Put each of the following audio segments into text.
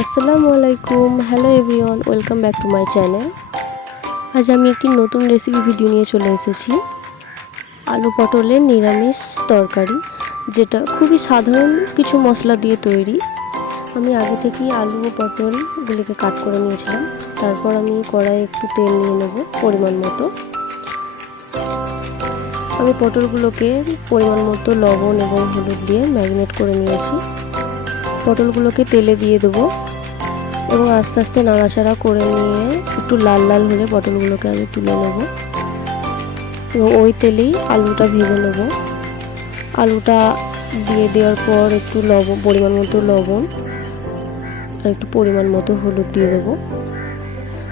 আসসালামু আলাইকুম, hello everyone, welcome back to my channel. আজ আমি একটি নতুন রেসিপি ভিডিও নিয়ে চলে এসেছি। আলু পটলের নিরামিষ তরকারি, যেটা খুবই সাধারণ কিছু মশলা দিয়ে তৈরি। আমি আগে থেকেই আলু ও পটলগুলিকে কাট করে নিয়েছিলাম। তারপর আমি কড়াইয়ে একটু তেল নিয়ে নেব পরিমাণ মতো। আমি পটলগুলোকে পরিমাণ মতো লবণ এবং হলুদ দিয়ে ম্যারিনেট করে নিয়েছি। পটলগুলোকে তেলে দিয়ে দেবো এবং আস্তে আস্তে নাড়াচাড়া করে নিয়ে একটু লাল লাল হলে পটলগুলোকে আমি তুলে নেব এবং ওই তেলেই আলুটা ভেজে নেব। আলুটা দিয়ে দেওয়ার পর একটু পরিমাণ মতো লবণ আর একটু পরিমাণ মতো হলুদ দিয়ে দেবো।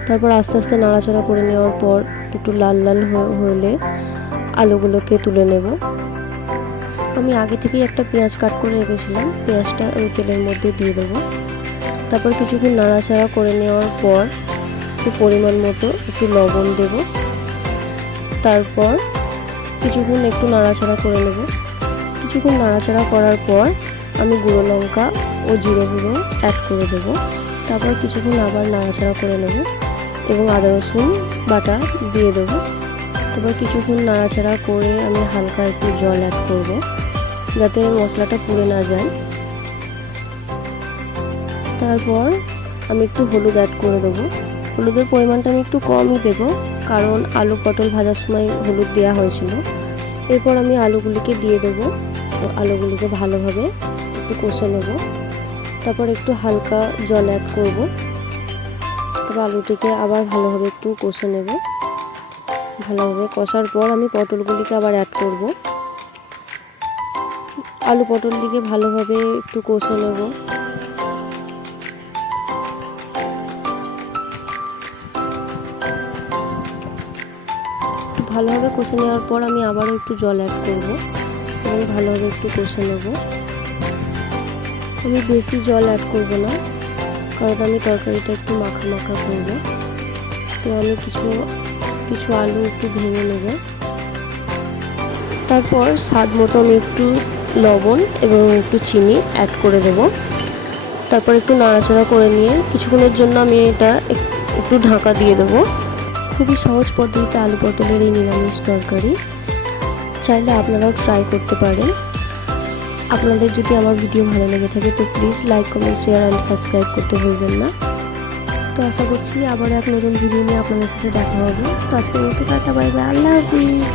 তারপর আস্তে আস্তে নাড়াচাড়া করে নেওয়ার পর একটু লাল লাল হলে আলুগুলোকে তুলে নেব। আমি আগে থেকেই একটা পেঁয়াজ কাট করে রেখেছিলাম, পেঁয়াজটা আমি তেলের মধ্যে দিয়ে দেবো। তারপর কিছুক্ষণ নাড়াচাড়া করে নেওয়ার পর একটু পরিমাণ মতো একটু লবণ দেব। তারপর কিছুক্ষণ একটু নাড়াচাড়া করে নেব। কিছুক্ষণ নাড়াচাড়া করার পর আমি গুঁড়ো লঙ্কা ও জিরে গুঁড়ো অ্যাড করে দেব। তারপর কিছুক্ষণ আবার নাড়াচাড়া করে নেব এবং আদা রসুন বাটা দিয়ে দেবো। তারপর কিছুক্ষণ নাড়াচাড়া করে আমি হালকা একটু জল অ্যাড করব, যাতে মশলাটা পুড়ে না যায়। তারপর আমি একটু হলুদ অ্যাড করে দেবো। হলুদের পরিমাণটা আমি একটু কমই দেবো, কারণ আলু পটল ভাজার সময় হলুদ দেওয়া হয়েছিল। এরপর আমি আলুগুলিকে দিয়ে দেবো। আলুগুলিকে ভালোভাবে একটু কষে নেব। তারপর একটু হালকা জল অ্যাড করব। তারপর আলুটিকে আবার ভালোভাবে একটু কষে নেব। ভালোভাবে কষার পর আমি পটলগুলিকে আবার অ্যাড করব। আলু পটলটিকে ভালোভাবে একটু কষে নেব। ভালোভাবে কষে নেওয়ার পর আমি আবারও একটু জল অ্যাড করব এবং ভালোভাবে একটু কষে নেব। আমি বেশি জল অ্যাড করব না, কারণ আমি তরকারিটা একটু মাখা মাখা করব। তো আমি কিছু আলু একটু ভেঙে নেব। তারপর স্বাদ মতো আমি একটু লবণ এবং একটু চিনি অ্যাড করে দেব। তারপর একটু নাড়াচাড়া করে নিয়ে কিছুক্ষণের জন্য আমি এটা একটু ঢাকা দিয়ে দেবো। খুবই সহজ পদ্ধতিতে আলু পটলের এই নিরামিষ তরকারি, চাইলে আপনারাও ট্রাই করতে পারেন। আপনাদের যদি আমার ভিডিও ভালো লেগে থাকে তো please like, comment, share and subscribe করতে ভুলবেন না। তো আশা করছি আবার এক নতুন ভিডিও নিয়ে আপনাদের সাথে দেখা হবে। তো আজকের মতো টাটা, বাই বাই, আল্লাহ হাফিজ।